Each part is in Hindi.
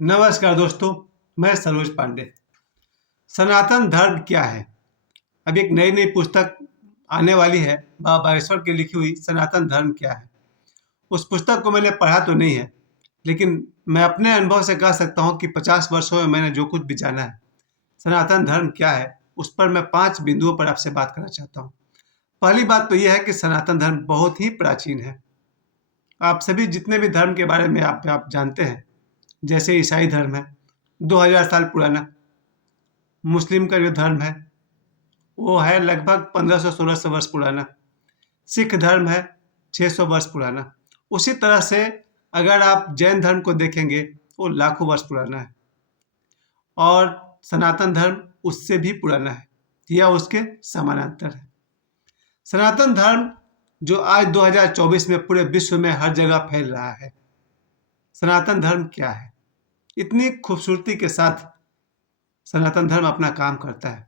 नमस्कार दोस्तों, मैं सरोज पांडे। सनातन धर्म क्या है? अभी एक नई पुस्तक आने वाली है, बाबा बागेश्वर की लिखी हुई सनातन धर्म क्या है। उस पुस्तक को मैंने पढ़ा तो नहीं है, लेकिन मैं अपने अनुभव से कह सकता हूँ कि 50 वर्षों में मैंने जो कुछ भी जाना है, सनातन धर्म क्या है, उस पर मैं 5 बिंदुओं पर आपसे बात करना चाहता हूँ। पहली बात तो यह है कि सनातन धर्म बहुत ही प्राचीन है। आप सभी जितने भी धर्म के बारे में आप जानते हैं, जैसे ईसाई धर्म है 2000 साल पुराना, मुस्लिम का जो धर्म है वो है लगभग 1500-1600 वर्ष पुराना, सिख धर्म है 600 वर्ष पुराना। उसी तरह से अगर आप जैन धर्म को देखेंगे वो लाखों वर्ष पुराना है, और सनातन धर्म उससे भी पुराना है या उसके समानांतर है। सनातन धर्म जो आज 2024 में पूरे विश्व में हर जगह फैल रहा है। सनातन धर्म क्या है? इतनी खूबसूरती के साथ सनातन धर्म अपना काम करता है।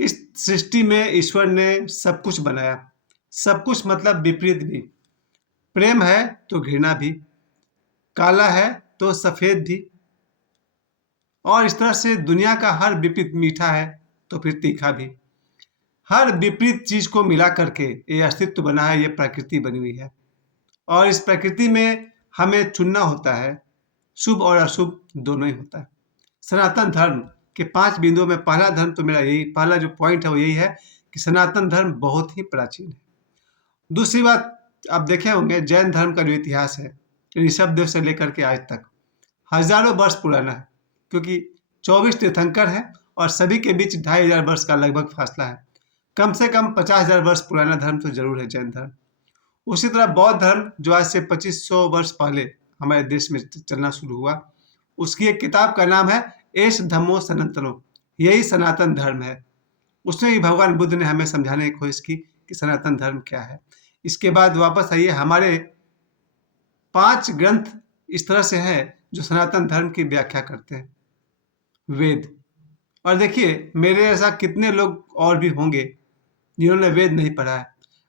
इस सृष्टि में ईश्वर ने सब कुछ बनाया, सब कुछ मतलब विपरीत भी। प्रेम है तो घृणा भी, काला है तो सफेद भी, और इस तरह से दुनिया का हर विपरीत मीठा है तो फिर तीखा भी। हर विपरीत चीज को मिला करके ये अस्तित्व बना है, ये प्रकृति बनी हुई है, और इस प्रकृति में हमें चुनना होता है, शुभ और अशुभ दोनों ही होता है। सनातन धर्म के 5 बिंदुओं में पहला धर्म तो मेरा यही पहला जो पॉइंट है वो यही है कि सनातन धर्म बहुत ही प्राचीन है। दूसरी बात, आप देखे होंगे जैन धर्म का जो इतिहास है ऋषभदेव से लेकर के आज तक हजारों वर्ष पुराना है, क्योंकि 24 तीर्थंकर हैं और सभी के बीच 2500 वर्ष का लगभग फासला है। कम से कम 50,000 वर्ष पुराना धर्म तो जरूर है जैन धर्म। उसी तरह बौद्ध धर्म जो आज से 2500 वर्ष पहले हमारे देश में चलना शुरू हुआ, उसकी एक किताब का नाम है एष धम्मो सनातनो, यही सनातन धर्म है। उसमें ही भगवान बुद्ध ने हमें समझाने की कोशिश की कि सनातन धर्म क्या है। इसके बाद वापस आइए, हमारे 5 ग्रंथ इस तरह से हैं जो सनातन धर्म की व्याख्या करते हैं। वेद, और देखिए मेरे ऐसा कितने लोग और भी होंगे जिन्होंने वेद नहीं पढ़ा है।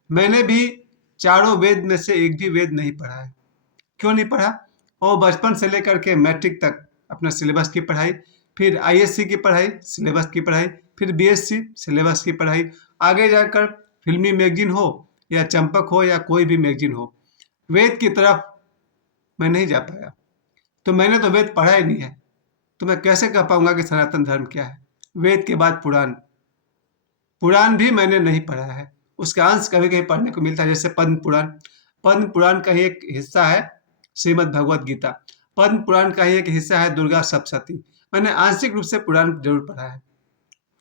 मैंने भी चारों वेद में से एक भी वेद नहीं पढ़ा है। क्यों नहीं पढ़ा? और बचपन से लेकर के मैट्रिक तक अपना सिलेबस की पढ़ाई, फिर आईएससी की पढ़ाई, सिलेबस की पढ़ाई, फिर बीएससी, सिलेबस की पढ़ाई, आगे जाकर फिल्मी मैगजीन हो या चंपक हो या कोई भी मैगजीन हो, वेद की तरफ मैं नहीं जा पाया। तो मैंने तो वेद पढ़ा ही नहीं है, तो मैं कैसे कह पाऊंगा कि सनातन धर्म क्या है? वेद के बाद पुराण, पुराण भी मैंने नहीं पढ़ा है। उसका अंश कभी कभी पढ़ने को मिलता है, जैसे पद्म पुराण। पद्म पुराण का ही एक हिस्सा है श्रीमद् भगवत गीता। पद्म पुराण का ही एक हिस्सा है दुर्गा सप्तशती। मैंने आंशिक रूप से पुराण जरूर पढ़ा है।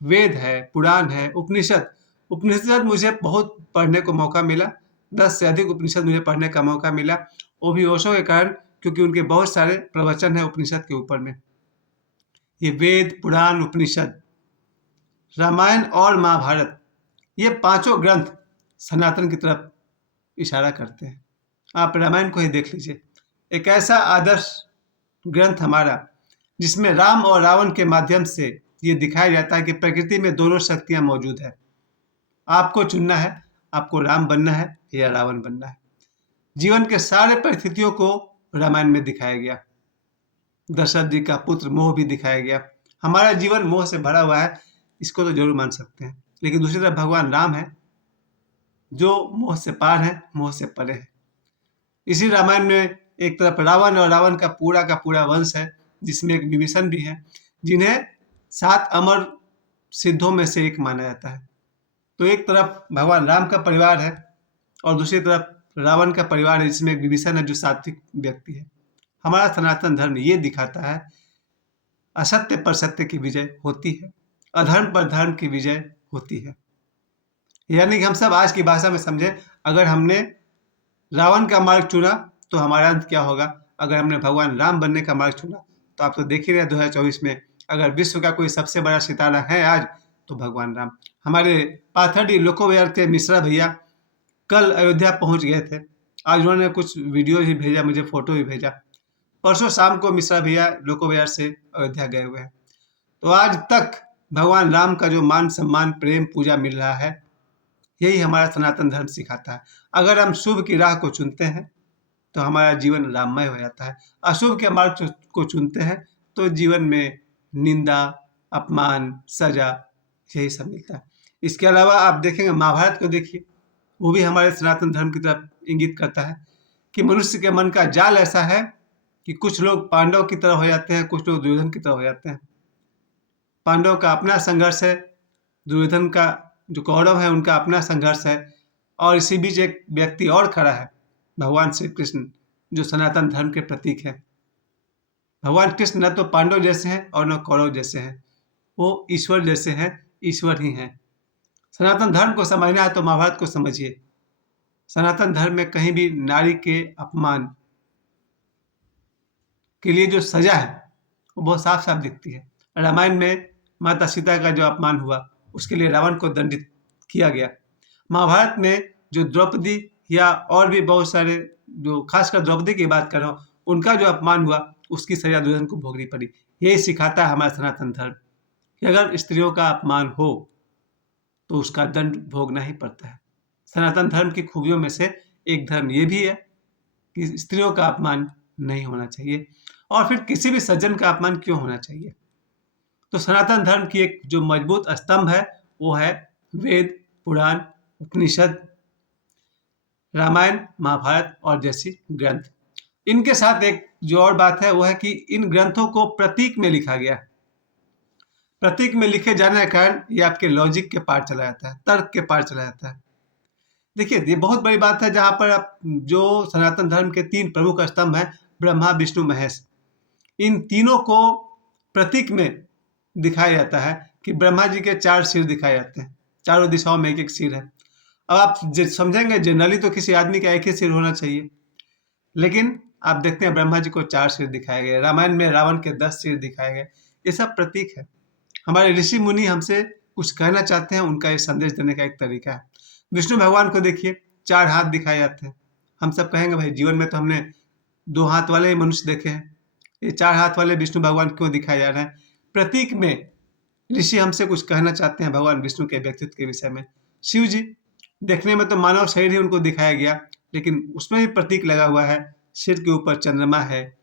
वेद है, पुराण है, उपनिषद। उपनिषद मुझे बहुत पढ़ने को मौका मिला, 10 से अधिक उपनिषद मुझे पढ़ने का मौका मिला, वो भी ओशो के कारण, क्योंकि उनके बहुत सारे प्रवचन है उपनिषद के ऊपर में। ये वेद, पुराण, उपनिषद, रामायण और महाभारत, ये पांचों ग्रंथ सनातन की तरफ इशारा करते हैं। आप रामायण को ही देख लीजिए, एक ऐसा आदर्श ग्रंथ हमारा जिसमें राम और रावण के माध्यम से ये दिखाया जाता है कि प्रकृति में दोनों शक्तियां मौजूद है। आपको चुनना है, आपको राम बनना है या रावण बनना है। जीवन के सारे परिस्थितियों को रामायण में दिखाया गया। दशरथ जी का पुत्र मोह भी दिखाया गया। हमारा जीवन मोह से भरा हुआ है, इसको तो जरूर मान सकते हैं, लेकिन दूसरी तरफ भगवान राम है जो मोह से पार है, मोह से परे है। इसी रामायण में एक तरफ रावण और रावण का पूरा वंश है, जिसमें एक विभीषण भी है, जिन्हें 7 अमर सिद्धों में से एक माना जाता है। तो एक तरफ भगवान राम का परिवार है और दूसरी तरफ रावण का परिवार है, जिसमें एक विभीषण है जो सात्विक व्यक्ति है। हमारा सनातन धर्म ये दिखाता है असत्य पर सत्य की विजय होती है, अधर्म पर धर्म की विजय होती है। यानी कि हम सब आज की भाषा में समझे, अगर हमने रावण का मार्ग चुना तो हमारा अंत क्या होगा, अगर हमने भगवान राम बनने का मार्ग चुना तो आप तो देख ही रहे 2024 में अगर विश्व का कोई सबसे बड़ा सितारा है आज तो भगवान राम। हमारे पाथरडी लोकोवेयर के मिश्रा भैया कल अयोध्या पहुंच गए थे। आज उन्होंने कुछ वीडियो भी भेजा, मुझे फोटो भी भेजा। परसों शाम को मिश्रा भैया लोकोवेयर से अयोध्या गए हुए हैं। तो आज तक भगवान राम का जो मान सम्मान, प्रेम, पूजा मिल रहा है, यही हमारा सनातन धर्म सिखाता है। अगर हम शुभ की राह को चुनते हैं तो हमारा जीवन राममय हो जाता है। अशुभ के मार्ग को चुनते हैं तो जीवन में निंदा, अपमान, सजा यही सब मिलता है। इसके अलावा आप देखेंगे महाभारत को देखिए, वो भी हमारे सनातन धर्म की तरफ इंगित करता है कि मनुष्य के मन का जाल ऐसा है कि कुछ लोग पांडव की तरह हो जाते हैं, कुछ लोग दुर्योधन की तरह हो जाते हैं। पांडव का अपना संघर्ष है, दुर्योधन का जो कौरव है उनका अपना संघर्ष है, और इसी बीच एक व्यक्ति और खड़ा है, भगवान श्री कृष्ण, जो सनातन धर्म के प्रतीक है। भगवान कृष्ण न तो पांडव जैसे हैं और न कौरव जैसे हैं, वो ईश्वर जैसे हैं, ईश्वर ही हैं। सनातन धर्म को समझना है तो महाभारत को समझिए। सनातन धर्म में कहीं भी नारी के अपमान के लिए जो सजा है वो बहुत साफ साफ दिखती है। रामायण में माता सीता का जो अपमान हुआ उसके लिए रावण को दंडित किया गया। महाभारत में जो द्रौपदी या और भी बहुत सारे, जो खासकर द्रौपदी की बात कर रहा हूँ, उनका जो अपमान हुआ उसकी सजा दुर्योधन को भोगनी पड़ी। यही सिखाता है हमारा सनातन धर्म कि अगर स्त्रियों का अपमान हो तो उसका दंड भोगना ही पड़ता है। सनातन धर्म की खूबियों में से एक धर्म ये भी है कि स्त्रियों का अपमान नहीं होना चाहिए, और फिर किसी भी सज्जन का अपमान क्यों होना चाहिए। तो सनातन धर्म की एक जो मजबूत स्तंभ है वो है वेद, पुराण, उपनिषद, रामायण, महाभारत और जैसी ग्रंथ। इनके साथ एक जो और बात है वो है कि इन ग्रंथों को प्रतीक में लिखा गया है। प्रतीक में लिखे जाने के कारण ये आपके लॉजिक के पार चला जाता है, तर्क के पार चला जाता है। देखिए, ये बहुत बड़ी बात है जहाँ पर आप जो सनातन धर्म के 3 प्रमुख स्तंभ हैं, ब्रह्मा, विष्णु, महेश, इन तीनों को प्रतीक में दिखाया जाता है कि ब्रह्मा जी के 4 सिर दिखाए जाते हैं, चारों दिशाओं में एक एक सिर है। अब आप समझेंगे जनरली तो किसी आदमी का एक ही सिर होना चाहिए, लेकिन आप देखते हैं ब्रह्मा जी को 4 सिर दिखाए गए, रामायण में रावण के 10 सिर दिखाए गए। ये सब प्रतीक है। हमारे ऋषि मुनि हमसे कुछ कहना चाहते हैं, उनका ये संदेश देने का एक तरीका है। विष्णु भगवान को देखिए, 4 हाथ दिखाए जाते हैं। हम सब कहेंगे भाई जीवन में तो हमने 2 हाथ वाले ही मनुष्य देखे हैं, ये 4 हाथ वाले विष्णु भगवान क्यों दिखाए जा रहे हैं? प्रतीक में ऋषि हमसे कुछ कहना चाहते हैं भगवान विष्णु के व्यक्तित्व के विषय में। शिव जी देखने में तो मानव शरीर ही उनको दिखाया गया, लेकिन उसमें भी प्रतीक लगा हुआ है। सिर के ऊपर चंद्रमा है,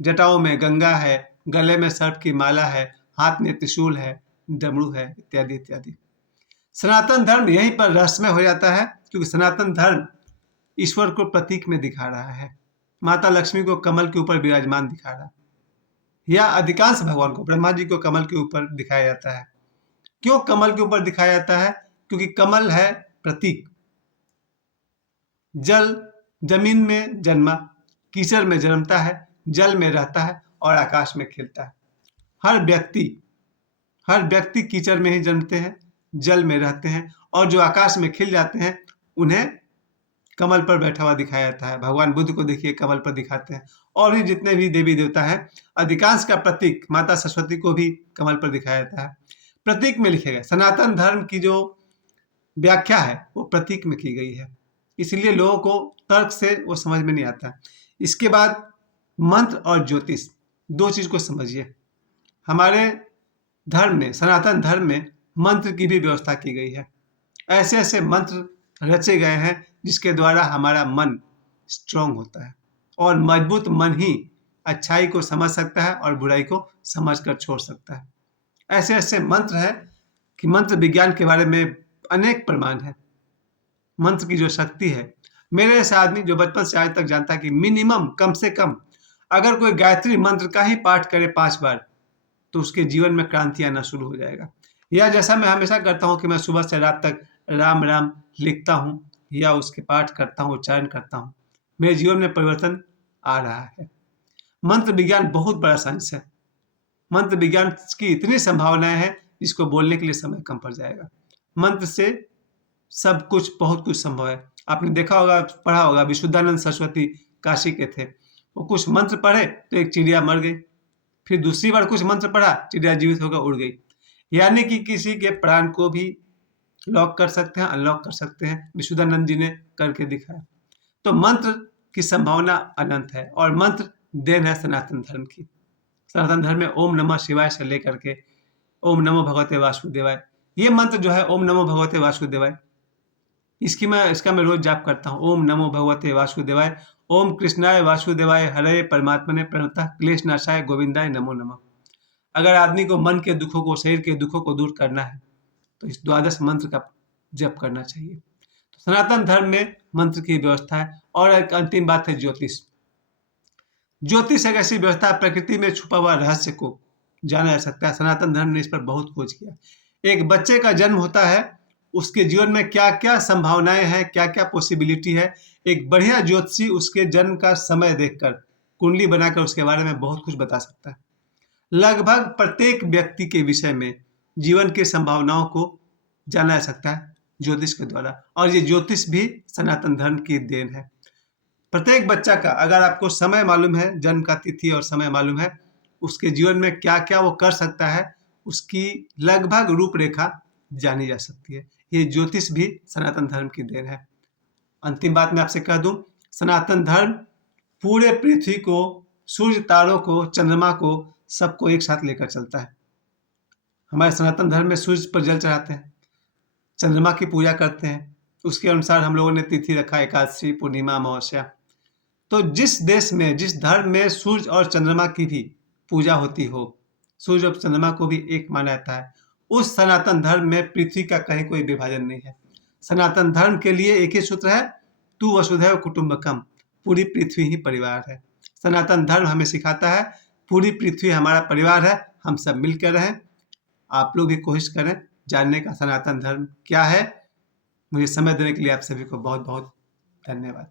जटाओं में गंगा है, गले में सर्प की माला है, हाथ में त्रिशूल है, डमरू है, इत्यादि इत्यादि। सनातन धर्म यहीं पर रहस्यमय हो जाता है, क्योंकि सनातन धर्म ईश्वर को प्रतीक में दिखा रहा है। माता लक्ष्मी को कमल के ऊपर विराजमान दिखा रहा है, या अधिकांश भगवान को, ब्रह्मा जी को कमल के ऊपर दिखाया जाता है। क्यों कमल के ऊपर दिखाया जाता है? क्योंकि कमल है प्रतीक। जल जमीन में जन्मा, कीचड़ में जन्मता है, जल में रहता है और आकाश में खिलता है। हर व्यक्ति कीचड़ में ही जन्मते हैं, जल में रहते हैं, और जो आकाश में खिल जाते हैं उन्हें कमल पर बैठा हुआ दिखाया जाता है। भगवान बुद्ध को देखिए कमल पर दिखाते हैं, और भी जितने भी देवी देवता हैं, अधिकांश का प्रतीक माता सरस्वती को भी कमल पर दिखाया जाता है। प्रतीक में लिखे गए सनातन धर्म की जो व्याख्या है वो प्रतीक में की गई है, इसलिए लोगों को तर्क से वो समझ में नहीं आता। इसके बाद मंत्र और ज्योतिष, 2 चीज को समझिए। हमारे धर्म में, सनातन धर्म में मंत्र की भी व्यवस्था की गई है। ऐसे ऐसे मंत्र रचे गए हैं जिसके द्वारा हमारा मन स्ट्रांग होता है, और मजबूत मन ही अच्छाई को समझ सकता है और बुराई को समझकर छोड़ सकता है। ऐसे ऐसे मंत्र है कि मंत्र विज्ञान के बारे में अनेक प्रमाण है। मंत्र की जो शक्ति है, मेरे जैसा आदमी जो बचपन से आज तक जानता है कि मिनिमम, कम से कम अगर कोई गायत्री मंत्र का ही पाठ करे 5 बार तो उसके जीवन में क्रांति आना शुरू हो जाएगा। या जैसा मैं हमेशा करता हूँ कि मैं सुबह से रात तक राम राम लिखता हूँ या उसके पाठ करता हूँ, उच्चारण करता हूँ, मेरे जीवन में परिवर्तन आ रहा है। मंत्र विज्ञान बहुत बड़ा साइंस है। मंत्र विज्ञान की इतनी संभावनाएं हैं जिसको बोलने के लिए समय कम पड़ जाएगा। मंत्र से सब कुछ, बहुत कुछ संभव है। आपने देखा होगा, पढ़ा होगा, विशुद्धानंद सरस्वती काशी के थे, वो कुछ मंत्र पढ़े तो एक चिड़िया मर गई, फिर दूसरी बार कुछ मंत्र पढ़ा, चिड़िया जीवित होकर उड़ गई। यानी कि किसी के प्राण को भी लॉक कर सकते हैं, अनलॉक कर सकते हैं। विशुद्धानंद जी ने करके दिखाया। तो मंत्र की संभावना अनंत है, और मंत्र देन है सनातन धर्म की। सनातन धर्म में ओम नमः शिवाय से लेकर के ओम नमो भगवते वासुदेवाय, ये मंत्र जो है ओम नमो भगवते वासुदेवाय, इसका मैं रोज जाप करता हूँ। ओम नमो भगवते वासुदेवाय, ओम कृष्णाय वासुदेवाय हरे परमात्मने प्रणतः क्लेश नाशाय गोविंदाय नमो नमः। अगर आदमी को मन के दुखों को, शरीर के दुखों को दूर करना है तो इस द्वादश मंत्र का जप करना चाहिए। तो सनातन धर्म में मंत्र की व्यवस्था है। और एक अंतिम बात है ज्योतिष। ज्योतिष एक ऐसी व्यवस्था है, प्रकृति में छुपा हुआ रहस्य को जाना जा सकता है। सनातन धर्म ने इस पर बहुत खोज किया। एक बच्चे का जन्म होता है, उसके जीवन में क्या क्या संभावनाएं हैं, क्या क्या पॉसिबिलिटी है, एक बढ़िया ज्योतिषी उसके जन्म का समय देखकर, कुंडली बनाकर उसके बारे में बहुत कुछ बता सकता है। लगभग प्रत्येक व्यक्ति के विषय में, जीवन की संभावनाओं को जाना जा सकता है ज्योतिष के द्वारा। और ये ज्योतिष भी सनातन धर्म की देन है। प्रत्येक बच्चा का अगर आपको समय मालूम है, जन्म का तिथि और समय मालूम है, उसके जीवन में क्या क्या वो कर सकता है, उसकी लगभग रूपरेखा जानी जा सकती है। ये ज्योतिष भी सनातन धर्म की देन है। अंतिम बात मैं आपसे कह दूं, सनातन धर्म पूरे पृथ्वी को, सूर्य, तारों को, चंद्रमा को, सबको एक साथ लेकर चलता है। हमारे सनातन धर्म में सूर्य पर जल चढ़ाते हैं, चंद्रमा की पूजा करते हैं, उसके अनुसार हम लोगों ने तिथि रखा, एकादशी, पूर्णिमा, अमावस्या। तो जिस देश में, जिस धर्म में सूर्य और चंद्रमा की भी पूजा होती हो, सूर्य और चंद्रमा को भी एक माना जाता है, उस सनातन धर्म में पृथ्वी का कहीं कोई विभाजन नहीं है। सनातन धर्म के लिए एक ही सूत्र है, तू वसुधैव कुटुंबकम, पूरी पृथ्वी ही परिवार है। सनातन धर्म हमें सिखाता है पूरी पृथ्वी हमारा परिवार है, हम सब मिलकर रहें। आप लोग भी कोशिश करें जानने का सनातन धर्म क्या है। मुझे समय देने के लिए आप सभी को बहुत बहुत धन्यवाद।